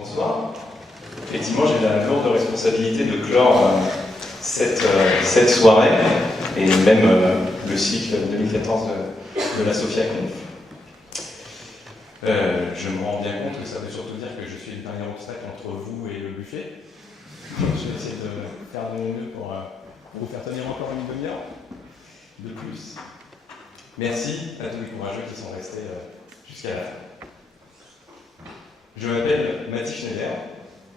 Bonsoir. Effectivement, j'ai la lourde responsabilité de clore cette soirée et même le cycle 2014 de la Sophia Conf. Je me rends bien compte que ça veut surtout dire que je suis le dernier obstacle entre vous et le buffet. Je vais essayer de faire de mon mieux pour vous faire tenir encore une demi-heure de plus. Merci à tous les courageux qui sont restés jusqu'à la fin. Je m'appelle Mathis Schneider,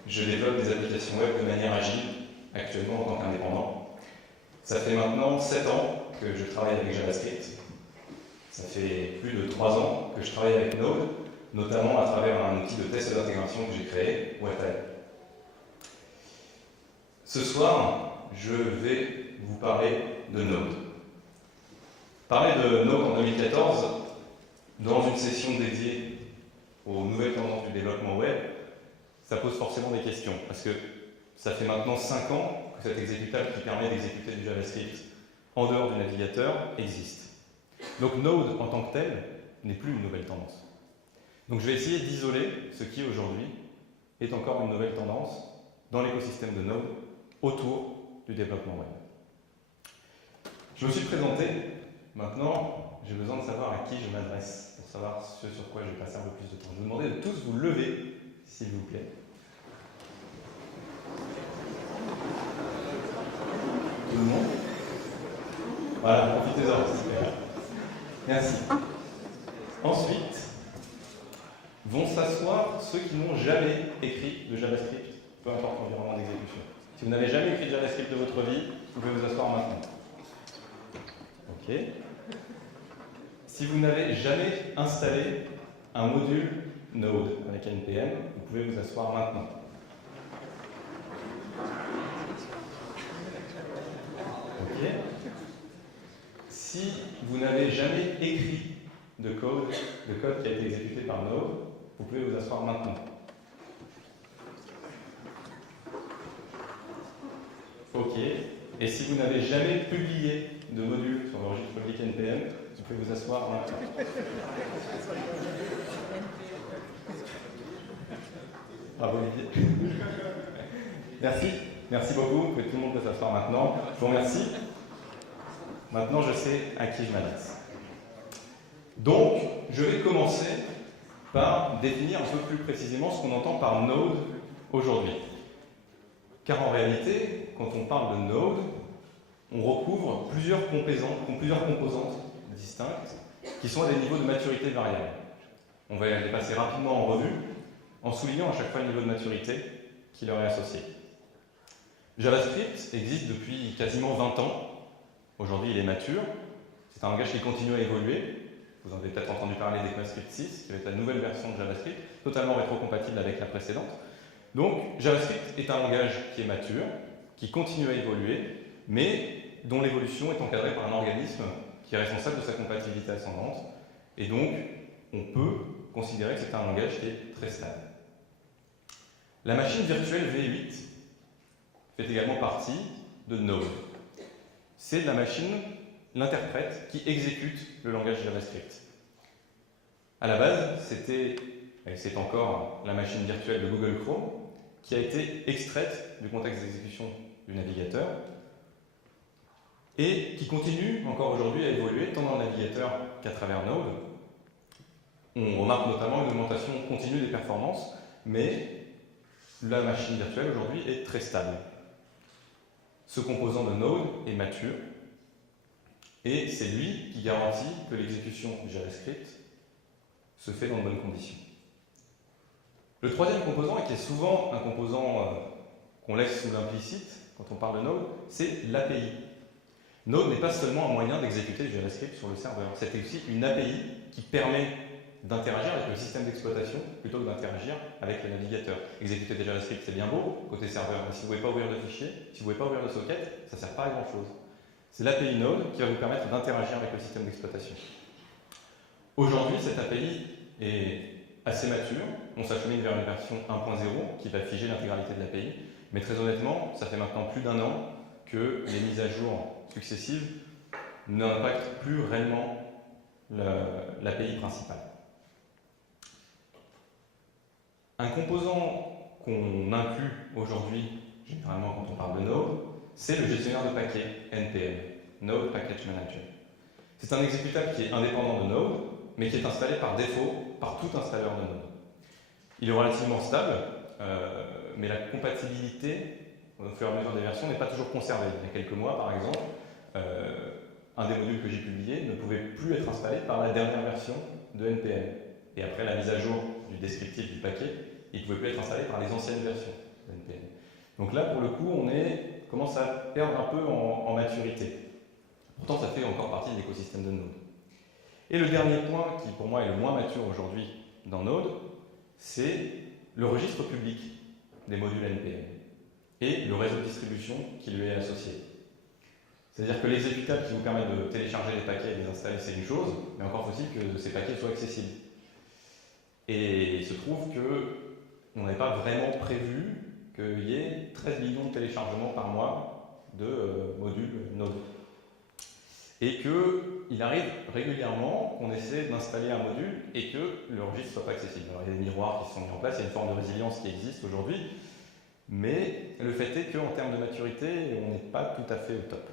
je développe des applications web de manière agile, actuellement en tant qu'indépendant. Ça fait maintenant 7 ans que je travaille avec JavaScript. Ça fait plus de 3 ans que je travaille avec Node, notamment à travers un outil de test d'intégration que j'ai créé, Wattpad. Ce soir, je vais vous parler de Node. Parler de Node en 2014, dans une session dédiée aux nouvelles tendances du développement web, ça pose forcément des questions, parce que ça fait maintenant 5 ans que cet exécutable qui permet d'exécuter du JavaScript en dehors du navigateur existe. Donc Node en tant que tel n'est plus une nouvelle tendance. Donc je vais essayer d'isoler ce qui aujourd'hui est encore une nouvelle tendance dans l'écosystème de Node autour du développement web. Je me suis présenté, maintenant j'ai besoin de savoir à qui je m'adresse pour savoir ce sur quoi je vais passer un peu plus de temps. Je vais vous demander de tous vous lever, s'il vous plaît. Tout le monde? Voilà, profitez-en, super. Merci. Ensuite, vont s'asseoir ceux qui n'ont jamais écrit de JavaScript, peu importe l'environnement d'exécution. Si vous n'avez jamais écrit de JavaScript de votre vie, vous pouvez vous asseoir maintenant. Ok. Si vous n'avez jamais installé un module Node avec NPM, vous pouvez vous asseoir maintenant. Ok. Si vous n'avez jamais écrit de code qui a été exécuté par Node, vous pouvez vous asseoir maintenant. Ok. Et si vous n'avez jamais publié de module sur le registre public NPM, vous pouvez vous asseoir maintenant. Bravo Olivier. Merci. Merci beaucoup. Tout le monde peut s'asseoir maintenant. Je vous remercie. Maintenant, je sais à qui je m'adresse. Donc, je vais commencer par définir un peu plus précisément ce qu'on entend par Node aujourd'hui. Car en réalité, quand on parle de Node, on recouvre plusieurs composantes distinctes qui sont à des niveaux de maturité variables. On va les passer rapidement en revue en soulignant à chaque fois le niveau de maturité qui leur est associé. JavaScript existe depuis quasiment 20 ans. Aujourd'hui, il est mature. C'est un langage qui continue à évoluer. Vous en avez peut-être entendu parler d'ECMAScript 6, qui va être la nouvelle version de JavaScript, totalement rétrocompatible avec la précédente. Donc, JavaScript est un langage qui est mature, qui continue à évoluer, mais dont l'évolution est encadrée par un organisme qui est responsable de sa compatibilité ascendante. Et donc, on peut considérer que c'est un langage qui est très stable. La machine virtuelle V8 fait également partie de Node. C'est la machine, l'interprète, qui exécute le langage JavaScript. À la base, c'était, et c'est encore la machine virtuelle de Google Chrome, qui a été extraite du contexte d'exécution du navigateur et qui continue encore aujourd'hui à évoluer tant dans le navigateur qu'à travers Node. On remarque notamment une augmentation continue des performances, mais la machine virtuelle aujourd'hui est très stable. Ce composant de Node est mature et c'est lui qui garantit que l'exécution du JavaScript se fait dans de bonnes conditions. Le troisième composant, et qui est souvent un composant qu'on laisse sous l'implicite quand on parle de Node, c'est l'API. Node n'est pas seulement un moyen d'exécuter du JavaScript sur le serveur, c'est aussi une API qui permet d'interagir avec le système d'exploitation plutôt que d'interagir avec le navigateur. Exécuter des JavaScript, c'est bien beau côté serveur, mais si vous ne pouvez pas ouvrir de fichier, si vous ne pouvez pas ouvrir de socket, ça ne sert pas à grand chose. C'est l'API Node qui va vous permettre d'interagir avec le système d'exploitation. Aujourd'hui, cette API est assez mature. On s'achemine vers une version 1.0 qui va figer l'intégralité de l'API. Mais très honnêtement, ça fait maintenant plus d'1 an que les mises à jour successives n'impactent plus réellement l'API principale. Un composant qu'on inclut aujourd'hui, généralement quand on parle de Node, c'est le gestionnaire de paquets, NPM, Node Package Manager. C'est un exécutable qui est indépendant de Node, mais qui est installé par défaut par tout installeur de Node. Il est relativement stable, mais la compatibilité au fur et à mesure des versions n'est pas toujours conservée. Il y a quelques mois, par exemple, un des modules que j'ai publié ne pouvait plus être installé par la dernière version de NPM. Et après la mise à jour du descriptif du paquet, il ne pouvait plus être installé par les anciennes versions de NPM. Donc là, pour le coup, on commence à perdre un peu en maturité. Pourtant, ça fait encore partie de l'écosystème de Node. Et le dernier point, qui pour moi est le moins mature aujourd'hui dans Node, c'est le registre public des modules NPM et le réseau de distribution qui lui est associé. C'est-à-dire que l'exécutable qui vous permet de télécharger les paquets et de les installer, c'est une chose, mais encore faut-il que ces paquets soient accessibles. Et il se trouve qu'on n'avait pas vraiment prévu qu'il y ait 13 millions de téléchargements par mois de modules Node. Et qu'il arrive régulièrement qu'on essaie d'installer un module et que le registre ne soit pas accessible. Alors, il y a des miroirs qui sont mis en place, il y a une forme de résilience qui existe aujourd'hui, mais le fait est qu'en termes de maturité, on n'est pas tout à fait au top.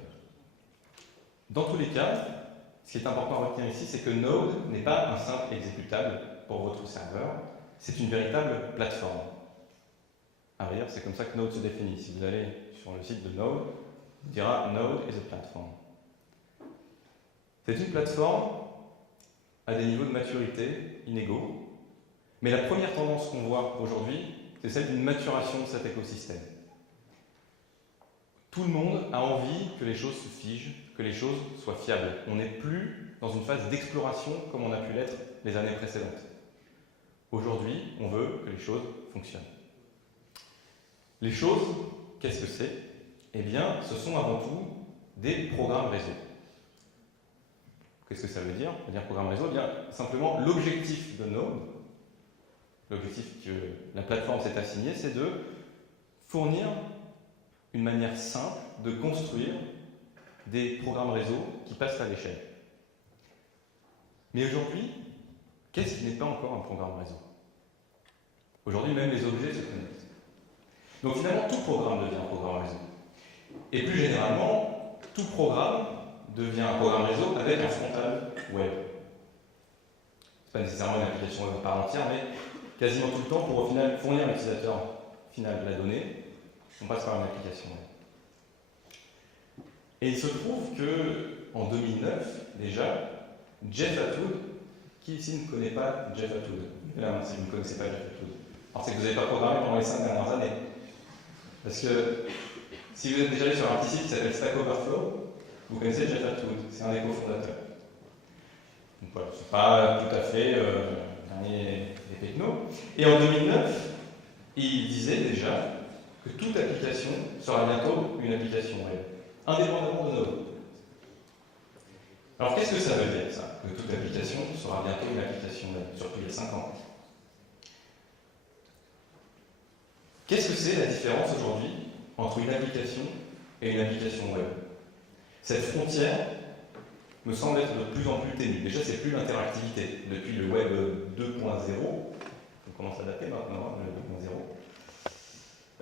Dans tous les cas, ce qui est important à retenir ici, c'est que Node n'est pas un simple exécutable pour votre serveur, c'est une véritable plateforme. À vrai dire, c'est comme ça que Node se définit. Si vous allez sur le site de Node, il dira Node is a platform. C'est une plateforme à des niveaux de maturité inégaux, mais la première tendance qu'on voit aujourd'hui, c'est celle d'une maturation de cet écosystème. Tout le monde a envie que les choses se figent, que les choses soient fiables. On n'est plus dans une phase d'exploration comme on a pu l'être les années précédentes. Aujourd'hui, on veut que les choses fonctionnent. Les choses, qu'est-ce que c'est? Eh bien, ce sont avant tout des programmes réseau. Qu'est-ce que ça veut dire? Ça veut dire programme réseau, eh bien, simplement l'objectif de Node, l'objectif que la plateforme s'est assignée, c'est de fournir une manière simple de construire des programmes réseau qui passent à l'échelle. Mais aujourd'hui, qu'est-ce qui n'est pas encore un programme réseau? Aujourd'hui, même les objets se connectent. Donc finalement, tout programme devient un programme réseau. Et plus généralement, tout programme devient un programme réseau avec un frontal web. Ce n'est pas nécessairement une application web par entière, mais quasiment tout le temps, pour au final fournir à l'utilisateur final de la donnée, on passe par une application web. Et il se trouve qu'en 2009, déjà, Jeff Atwood, qui ici ne connaît pas Jeff Atwood? Là, si vous ne connaissez pas Jeff Atwood, alors c'est que vous n'avez pas programmé pendant les 5 dernières années. Parce que si vous êtes déjà allé sur un petit site qui s'appelle Stack Overflow, vous connaissez Jeff Atwood, c'est un des cofondateurs. Donc voilà, c'est pas tout à fait le dernier des technos. Et en 2009, il disait déjà que toute application sera bientôt une application web, indépendamment de Node. Alors qu'est-ce que ça veut dire ça, que toute application sera bientôt une application web, surtout il y a 5 ans? Qu'est-ce que c'est la différence aujourd'hui entre une application et une application web? Cette frontière me semble être de plus en plus ténue. Déjà, c'est plus l'interactivité. Depuis le web 2.0, on commence à dater maintenant,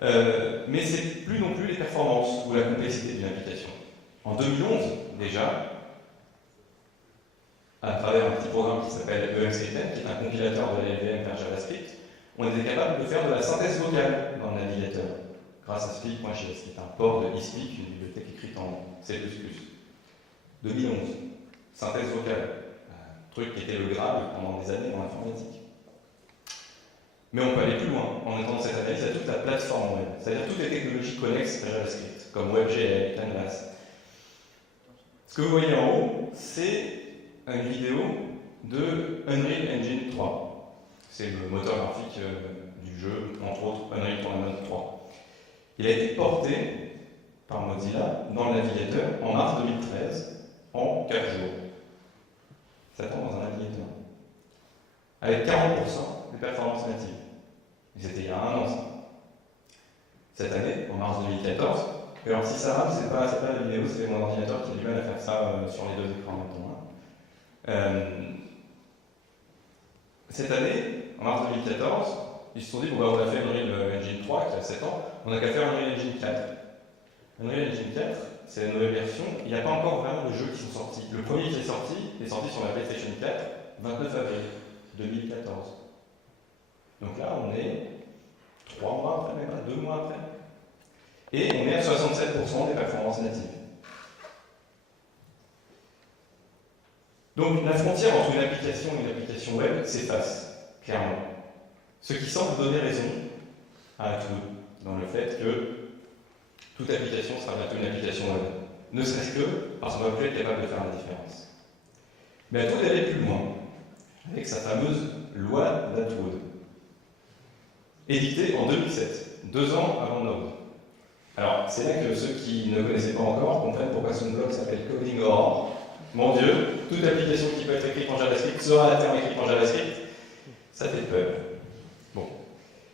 le 2.0, mais c'est plus non plus les performances ou la complexité d'une application. En 2011, déjà, à travers un petit programme qui s'appelle EMScripten, qui est un compilateur de la LLVM vers JavaScript, on était capable de faire de la synthèse vocale dans le navigateur, grâce à speak.js, qui est un port de eSpeak, une bibliothèque écrite en C++. 2011, synthèse vocale, un truc qui était le Graal pendant des années dans l'informatique. Mais on peut aller plus loin en étendant cette analyse à toute la plateforme web, c'est-à-dire toutes les technologies connexes à JavaScript, comme WebGL, Canvas. Ce que vous voyez en haut, c'est une vidéo de Unreal Engine 3. C'est le moteur graphique du jeu, entre autres Unreal Tournament 3. Il a été porté par Mozilla dans le navigateur en mars 2013, en 4 jours. Ça tombe dans un navigateur. Avec 40% de performances natives. C'était il y a 1 an, ça. Cette année, en mars 2014, et alors si ça rame, c'est pas la vidéo, c'est mon ordinateur qui a du mal à faire ça sur les 2 écrans en même temps. Cette année, en mars 2014, ils se sont dit, bon, bah, on a fait Unreal Engine 3 qui a 7 ans, on n'a qu'à faire Unreal Engine 4. Unreal Engine 4, c'est la nouvelle version, il n'y a pas encore vraiment de jeux qui sont sortis. Le premier qui est sorti sur la PlayStation 4, 29 avril 2014. Donc là, on est 3 mois après, même pas 2 mois après. Et on est à 67% des performances natives. Donc la frontière entre une application et une application web s'efface, clairement. Ce qui semble donner raison à Atwood dans le fait que toute application sera bientôt une application web. Ne serait-ce que parce qu'on va plus être capable de faire la différence. Mais Atwood allait plus loin, avec sa fameuse loi d'Atwood, éditée en 2007, 2 ans avant Node. Alors, c'est là que ceux qui ne connaissaient pas encore comprennent pourquoi son blog s'appelle Coding Horror. Mon Dieu, toute application qui peut être écrite en JavaScript sera à terme écrite en JavaScript. Ça fait peur. Bon.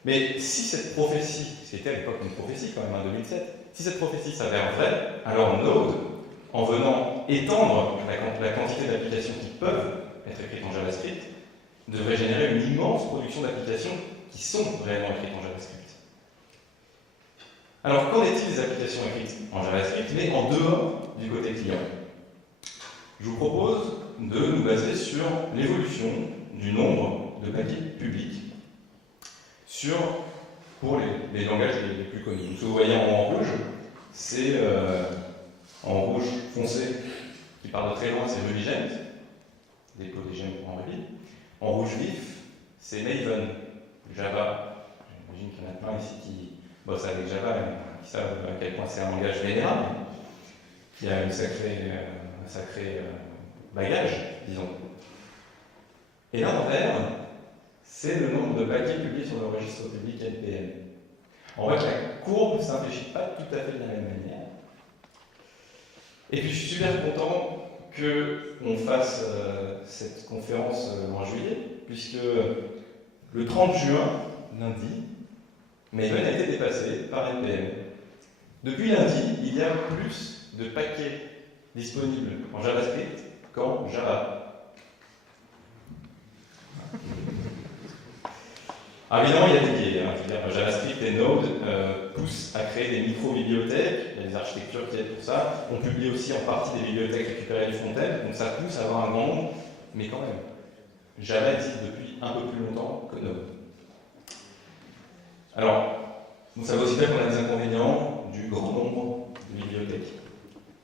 Mais si cette prophétie, c'était à l'époque une prophétie quand même, en 2007, si cette prophétie s'avère vraie, alors Node, en venant étendre la quantité d'applications qui peuvent être écrites en JavaScript, devrait générer une immense production d'applications qui sont réellement écrites en JavaScript. Alors, qu'en est-il des applications écrites en JavaScript, mais en dehors du côté client? Je vous propose de nous baser sur l'évolution du nombre de paquets publics pour les langages les plus connus. Ce que vous voyez en rouge, c'est en rouge foncé, qui part de très loin, c'est Ruby Gems, des collégènes en Ruby. En rouge vif, c'est Maven, Java. J'imagine qu'il y en a plein ici qui bossent avec Java et qui savent à quel point c'est un langage vénérable, qui a un sacré bagage, disons. Et là, en vert, c'est le nombre de paquets publiés sur le registre public NPM. En fait, la courbe ne s'infléchit pas tout à fait de la même manière. Et puis, je suis super content qu'on fasse cette conférence en juillet, puisque le 30 juin, lundi, Maven a été dépassé par NPM. Depuis lundi, il y a plus de paquets disponibles en JavaScript qu'en Java. Alors évidemment, il y a des biais. Je veux dire, JavaScript et Node poussent à créer des micro-bibliothèques. Il y a des architectures qui aident pour ça. On publie aussi en partie des bibliothèques récupérées du front-end, donc ça pousse à avoir un grand nombre, mais quand même. Java existe depuis un peu plus longtemps que Node. Alors, ça veut aussi dire qu'on a des inconvénients du grand nombre de bibliothèques.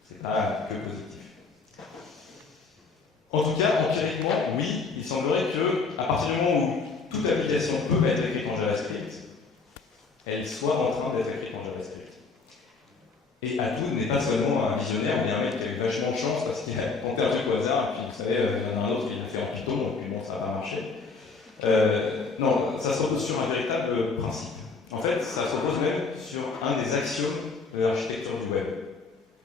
C'est pas que positif. En tout cas, empiriquement, oui, il semblerait que, à partir du moment où toute application peut être écrite en JavaScript, elle soit en train d'être écrite en JavaScript. Et Atwood n'est pas seulement un visionnaire, mais un mec qui a eu vachement de chance parce qu'il a tenté un truc au hasard, et puis vous savez, il y en a un autre qui l'a fait en Python, et puis bon, ça n'a pas marché. Non, ça se repose sur un véritable principe. En fait, ça se repose même sur un des axiomes de l'architecture du web.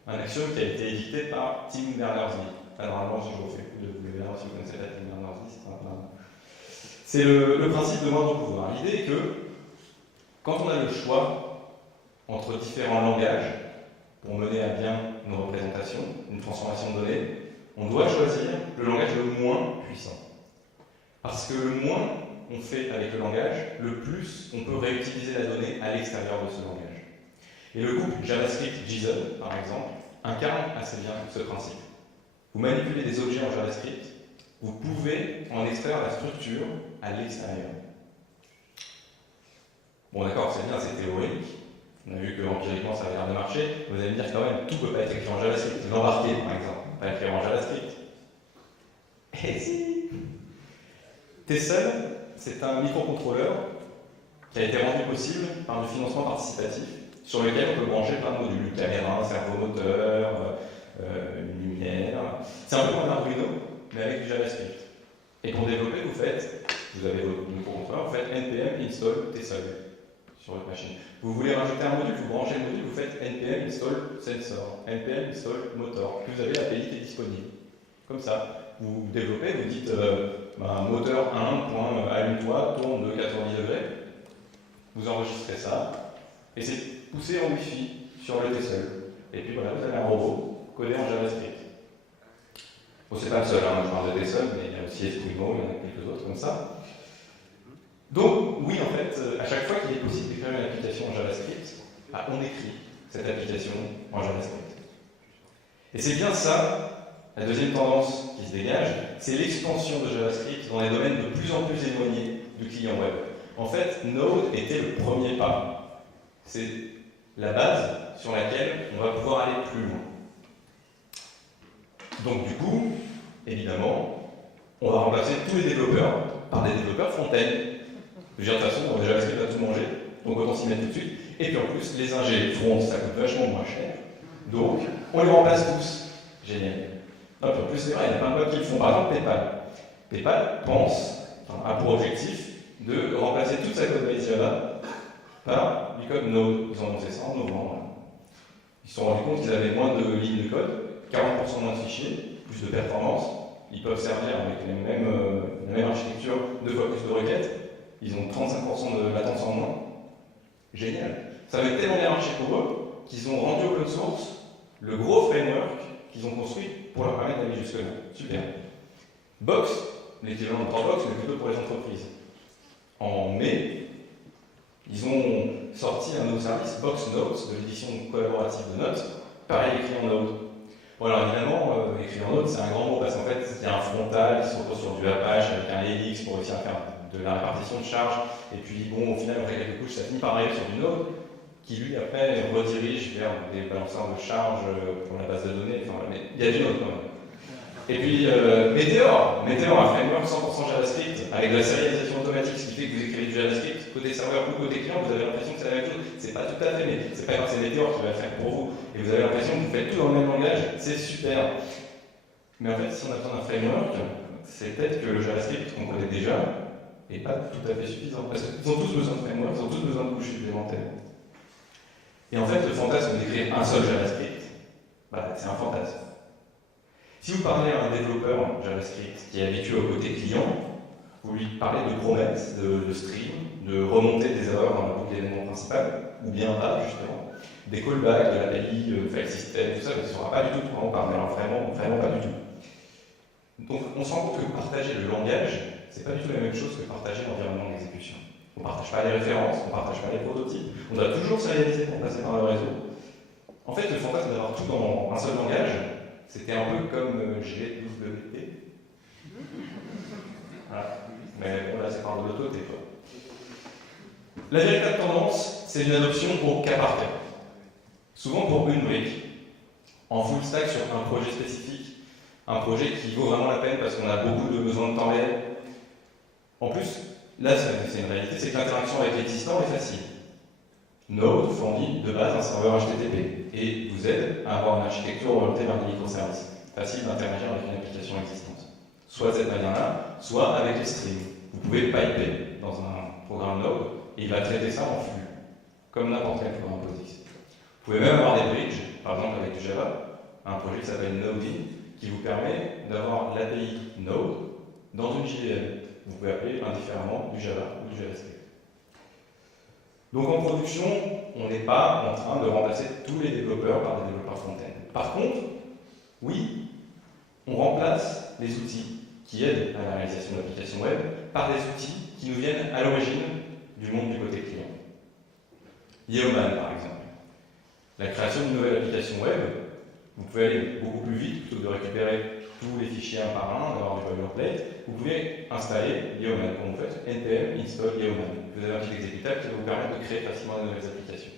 Un axiome qui a été édité par Tim Berners-Lee. Normalement, je vous refais le coup de vous le verrez si vous connaissez pas Tim Berners-Lee, c'est le principe de moindre pouvoir. L'idée est que, quand on a le choix entre différents langages pour mener à bien une représentation, une transformation de données, on doit choisir le langage le moins puissant. Parce que le moins on fait avec le langage, le plus on peut réutiliser la donnée à l'extérieur de ce langage. Et le couple JavaScript-JSON, par exemple, incarne assez bien ce principe. Vous manipulez des objets en JavaScript, vous pouvez en extraire la structure à l'extérieur. Bon d'accord, c'est bien, c'est théorique. On a vu que empiriquement ça a l'air de marcher. Vous allez me dire quand même, tout ne peut pas être écrit en JavaScript. L'embarquer, par exemple, pas écrire en JavaScript. Et si Tessel, c'est un microcontrôleur qui a été rendu possible par le financement participatif, sur lequel on peut brancher plein de modules, une caméra, un servomoteur, une lumière. C'est un peu comme un Arduino, mais avec du JavaScript. Et pour développer, vous avez votre microcontrôleur, vous faites npm install Tessel sur votre machine. Vous voulez rajouter un module, vous branchez le module, vous faites npm install sensor, npm install motor, puis vous avez l'API qui est disponible. Comme ça. Vous développez, vous dites moteur 1.allume-toi, tourne de 90 degrés. Vous enregistrez ça, et c'est poussé en Wi-Fi sur le Tessel. Et puis voilà, vous avez un robot codé en JavaScript. Bon, c'est pas le seul, je parle de Tessel, mais il y a aussi Esquimau, il y en a quelques autres comme ça. Donc, oui, en fait, à chaque fois qu'il est possible d'écrire une application en JavaScript, on écrit cette application en JavaScript. Et c'est bien ça, la deuxième tendance qui se dégage, c'est l'expansion de JavaScript dans des domaines de plus en plus éloignés du client web. En fait, Node était le premier pas. C'est la base sur laquelle on va pouvoir aller plus loin. Donc du coup, évidemment, on va remplacer tous les développeurs par des développeurs front-end. De toute façon, JavaScript va tout manger, donc autant s'y mettre tout de suite. Et puis en plus, les ingés front, ça coûte vachement moins cher. Donc, on les remplace tous. Génial. En plus, c'est vrai, il y a plein de boîtes qui le font. Par exemple, PayPal. PayPal a pour objectif de remplacer toute sa code base Java par du code Node. Ils ont annoncé ça en novembre. Ils se sont rendus compte qu'ils avaient moins de lignes de code, 40% moins de fichiers, plus de performance. Ils peuvent servir avec la même architecture, 2 fois plus de requêtes. Ils ont 35% de latence en moins. Génial. Ça avait tellement bien marché pour eux qu'ils ont rendu open source le gros framework qu'ils ont construit pour leur permettre d'aller jusque-là. Super. Box, l'équivalent de Dropbox, mais plutôt pour les entreprises. En mai, ils ont sorti un nouveau service, Box Notes, de l'édition collaborative de notes, pareil écrit en Node. Bon, alors évidemment, écrit en Node, c'est un grand mot parce qu'en fait, il y a un frontal qui se repose sur du Apache avec un Helix pour réussir à faire de la répartition de charge. Et puis, bon, au final, après quelques couches, ça finit par arriver sur du Node qui, lui, après, redirige vers des balanceurs de charge pour la base de données. Enfin, mais il y a du Node quand même. Et puis, Meteor, un framework 100% JavaScript avec de la sérialisation automatique, ce qui fait que vous écrivez du JavaScript côté serveur ou côté client, vous avez l'impression que c'est la même chose. C'est pas tout à fait, mais c'est pas grave, c'est Meteor qui va le faire pour vous. Et vous avez l'impression que vous faites tout dans le même langage, c'est super. Mais en fait, si on a besoin d'un framework, c'est peut-être que le JavaScript qu'on connaît déjà n'est pas tout à fait suffisant. Parce qu'ils ont tous besoin de framework, ils ont tous besoin de couches supplémentaires. Et en fait, le fantasme d'écrire un seul JavaScript, c'est un fantasme. Si vous parlez à un développeur JavaScript qui est habitué au côté client, vous lui parlez de promesses, de stream, de remonter des erreurs dans la boucle d'événements principale, ou bien pas, justement, des callbacks, de l'API, file system, tout ça, il ne saura pas du tout de quoi on parle, mais alors vraiment pas du tout. Donc on se rend compte que partager le langage, c'est pas du tout la même chose que partager l'environnement d'exécution. On ne partage pas les références, on ne partage pas les prototypes, on doit toujours se réaliser pour passer par le réseau. En fait, le fantasme d'avoir tout dans un seul langage, c'était un peu comme GWT. Voilà. Mais bon, là, c'est par de l'auto-T, quoi. La véritable tendance, c'est une adoption au cas par cas. Souvent pour une brique, en full stack sur un projet spécifique, un projet qui vaut vraiment la peine parce qu'on a beaucoup de besoins de temps réel. En plus, là, c'est une réalité, c'est que l'interaction avec l'existant est facile. Node fournit de base un serveur HTTP et vous aide à avoir une architecture orientée vers des microservices. Facile d'interagir avec une application existante. Soit de cette manière-là, soit avec les streams. Vous pouvez piper dans un programme Node et il va traiter ça en flux, comme n'importe quel programme POSIX. Vous pouvez même avoir des bridges, par exemple avec du Java, un projet qui s'appelle Node-in, qui vous permet d'avoir l'API Node dans une JVM. Vous pouvez appeler indifféremment du Java ou du JavaScript. Donc en production, on n'est pas en train de remplacer tous les développeurs par des développeurs front-end. Par contre, oui, on remplace les outils qui aident à la réalisation d'applications web par des outils qui nous viennent à l'origine du monde du côté client. Yeoman, par exemple. La création d'une nouvelle application web, vous pouvez aller beaucoup plus vite plutôt que de récupérer tous les fichiers un par un, d'avoir du boilerplate. Vous pouvez installer Yeoman, comme vous faites npm install Yeoman. Vous avez un petit exécutable qui va vous permettre de créer facilement de nouvelles applications.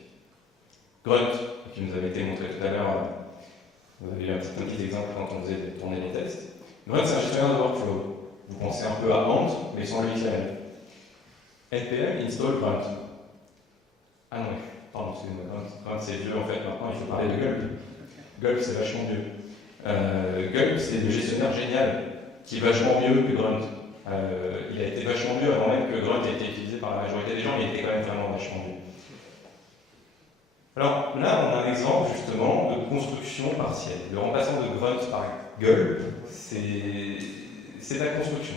Grunt, qui nous avait été montré tout à l'heure, vous avez eu un petit exemple quand on faisait tourner les tests. Grunt, c'est un gestionnaire de workflow. Vous pensez un peu à Ant, mais sans le XML. npm install Grunt. Ah non, pardon, excusez-moi, Grunt c'est vieux en fait, maintenant il faut parler de Gulp. Gulp c'est vachement mieux. Gulp c'est le gestionnaire génial, qui est vachement mieux que Grunt. Il a été vachement mieux avant même que Grunt ait été utilisé par la majorité des gens, mais il était quand même vraiment vachement mieux. Alors là, on a un exemple justement de construction partielle. Le remplacement de Grunt par Gulp, c'est la construction.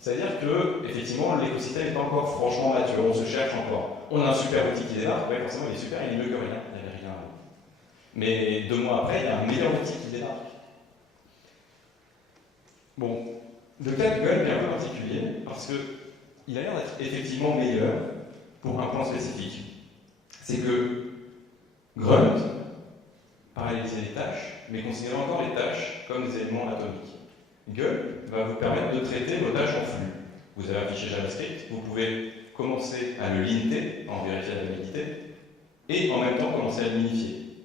C'est-à-dire que, effectivement, l'écosystème n'est pas encore franchement mature, on se cherche encore. On a un super outil qui démarre, ouais, forcément il est super, il est mieux que rien, il n'y avait rien avant. Mais 2 mois après, il y a un meilleur outil qui démarre. Bon, le cas de Gulp est un peu particulier, parce que il a l'air d'être effectivement meilleur pour un point spécifique. C'est que Grunt parallélisait les tâches, mais considérait encore les tâches comme des éléments atomiques. Gull va vous permettre de traiter vos tâches en flux. Vous avez un fichier JavaScript, vous pouvez commencer à le linter, en vérifier la validité, et en même temps commencer à le minifier.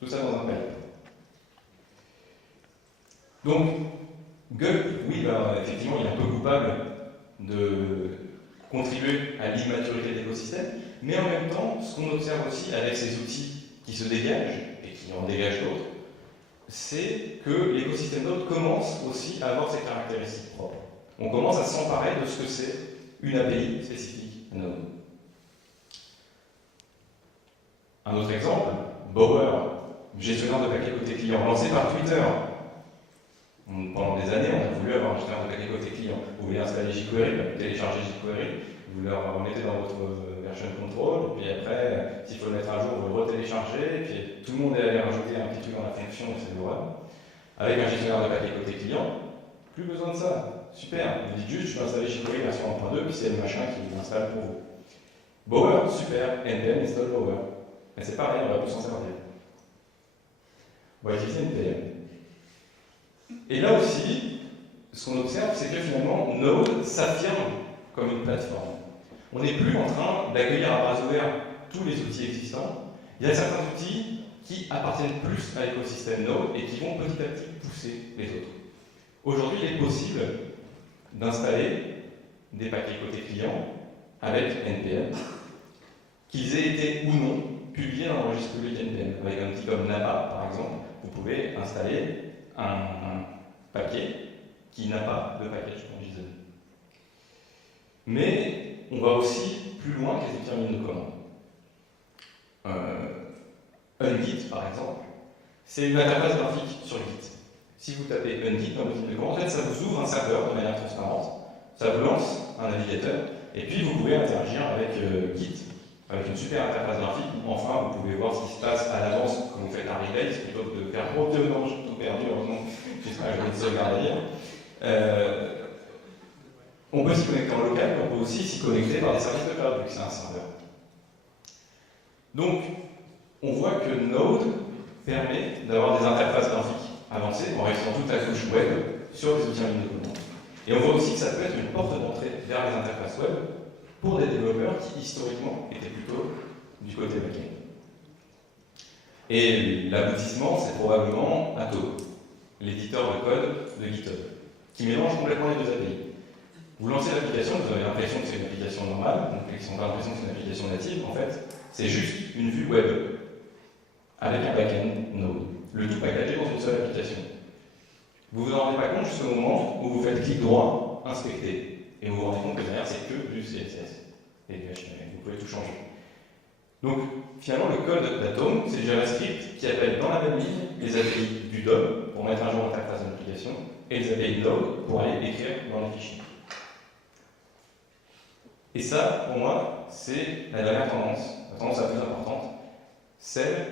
Tout ça dans un pipe. Donc, Gull, oui, effectivement, il est un peu coupable de contribuer à l'immaturité de l'écosystème, mais en même temps, ce qu'on observe aussi avec ces outils qui se dégagent, et qui en dégagent d'autres, c'est que l'écosystème Node commence aussi à avoir ses caractéristiques propres. On commence à s'emparer de ce que c'est une API spécifique Node. Un autre exemple, Bower, gestionnaire de paquets côté client, lancé par Twitter. Pendant des années, on a voulu avoir un gestionnaire de paquets côté client. Vous voulez installer jQuery, vous téléchargez jQuery, vous le remettez dans votre version control, et puis après, s'il faut le mettre à jour, vous le retéléchargez, et puis tout le monde est allé rajouter un petit truc dans la fonction, et c'est l'horreur. Avec un gestionnaire de paquets côté client, plus besoin de ça. Super, vous dites juste, je peux installer jQuery version 1.2, puis c'est le machin qui l'installe pour vous. Bower, super, npm install Bower. Mais c'est pareil, on va plus s'en servir. On va utiliser npm. Et là aussi, ce qu'on observe, c'est que finalement, Node s'affirme comme une plateforme. On n'est plus en train d'accueillir à bras ouverts tous les outils existants. Il y a certains outils qui appartiennent plus à l'écosystème Node et qui vont petit à petit pousser les autres. Aujourd'hui, il est possible d'installer des paquets côté client avec NPM, qu'ils aient été ou non publiés dans le registre public NPM. Avec un outil comme Napa, par exemple, vous pouvez installer un paquet qui n'a pas de package pour JSON. Mais on va aussi plus loin que les outils en ligne de commande. Ungit, par exemple, c'est une interface graphique sur Git. Si vous tapez Ungit dans votre ligne de commande, en fait, ça vous ouvre un serveur de manière transparente, ça vous lance un navigateur, et puis vous pouvez interagir avec Git, avec une super interface graphique. Enfin, vous pouvez voir ce qui se passe à l'avance quand vous faites un release, plutôt que de faire « Oh Dieu, non, j'ai tout perdu, heureusement, j'ai envie de sauvegarder à lire ». On peut s'y connecter en local, mais on peut aussi s'y connecter par des services de cloud, vu que c'est un serveur. Donc, on voit que Node permet d'avoir des interfaces graphiques avancées en restant toute la couche web sur des outils en ligne de commande. Et on voit aussi que ça peut être une porte d'entrée vers les interfaces web pour des développeurs qui, historiquement, étaient plutôt du côté backend. Et l'aboutissement, c'est probablement Atom, l'éditeur de code de GitHub, qui mélange complètement les deux API. Vous lancez l'application, vous avez l'impression que c'est une application normale, donc ils n'ont pas l'impression que c'est une application native. En fait, c'est juste une vue web avec un backend Node, le tout packagé dans une seule application. Vous vous en rendez pas compte jusqu'au moment où vous faites clic droit, inspecter, et vous vous rendez compte que derrière c'est que du CSS et du HTML. Vous pouvez tout changer. Donc finalement, le code d'Atom, c'est du JavaScript qui appelle dans la même ligne les API du DOM pour mettre à jour l'interface de l'application et les API de Node pour aller écrire dans les fichiers. Et ça, pour moi, c'est la dernière tendance, la tendance la plus importante, celle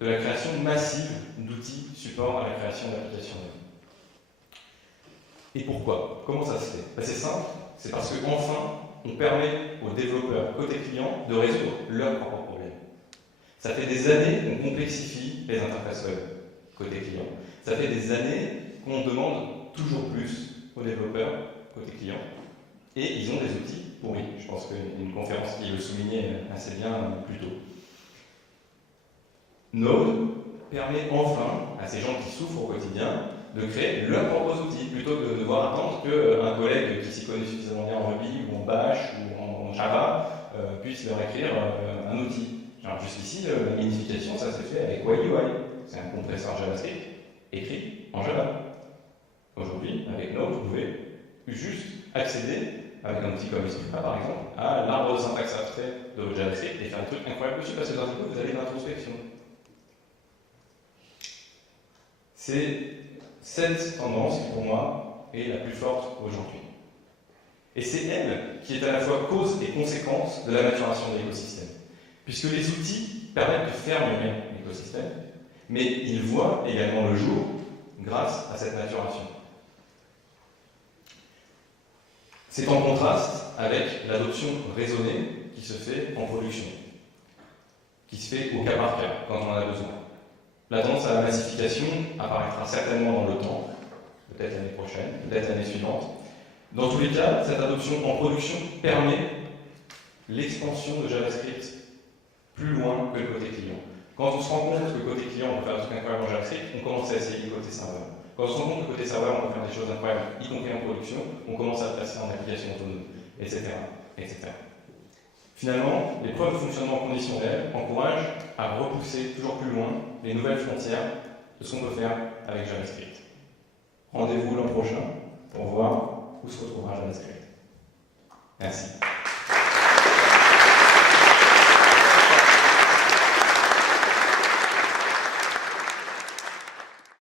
de la création massive d'outils support à la création d'applications web. Et pourquoi? Comment ça se fait? C'est simple, c'est parce qu'enfin, on permet aux développeurs côté client de résoudre leurs propres problèmes. Ça fait des années qu'on complexifie les interfaces web côté client. Ça fait des années qu'on demande toujours plus aux développeurs côté client. Et ils ont des outils pourris. Je pense qu'une conférence qui le soulignait assez bien plus tôt. Node permet enfin à ces gens qui souffrent au quotidien de créer leurs propres outils, plutôt que de devoir attendre qu'un collègue qui s'y connaît suffisamment bien en Ruby ou en Bash ou en Java puisse leur écrire un outil. Alors jusqu'ici, la minification, ça s'est fait avec YUI. C'est un compresseur JavaScript écrit en Java. Aujourd'hui, avec Node, vous pouvez juste accéder, avec un outil comme Explica par exemple, à l'arbre de syntaxe abstrait de votre JavaScript et faire des trucs incroyables dessus parce que d'un coup, vous avez de l'introspection. C'est cette tendance qui, pour moi, est la plus forte aujourd'hui. Et c'est elle qui est à la fois cause et conséquence de la maturation de l'écosystème. Puisque les outils permettent de faire mûrir l'écosystème, mais ils voient également le jour grâce à cette maturation. C'est en contraste avec l'adoption raisonnée qui se fait en production, qui se fait au cas par cas, quand on en a besoin. La tendance à la massification apparaîtra certainement dans le temps, peut-être l'année prochaine, peut-être l'année suivante. Dans tous les cas, cette adoption en production permet l'expansion de JavaScript plus loin que le côté client. Quand on se rend compte que côté client, on peut faire des trucs incroyables en JavaScript, on commence à essayer côté serveur. Quand on se rend compte que côté serveur, on peut faire des choses incroyables, y compris en production, on commence à passer en application autonome, etc., etc. Finalement, les preuves de fonctionnement en conditions réelles encouragent à repousser toujours plus loin les nouvelles frontières de ce qu'on peut faire avec JavaScript. Rendez-vous l'an prochain pour voir où se retrouvera JavaScript. Merci.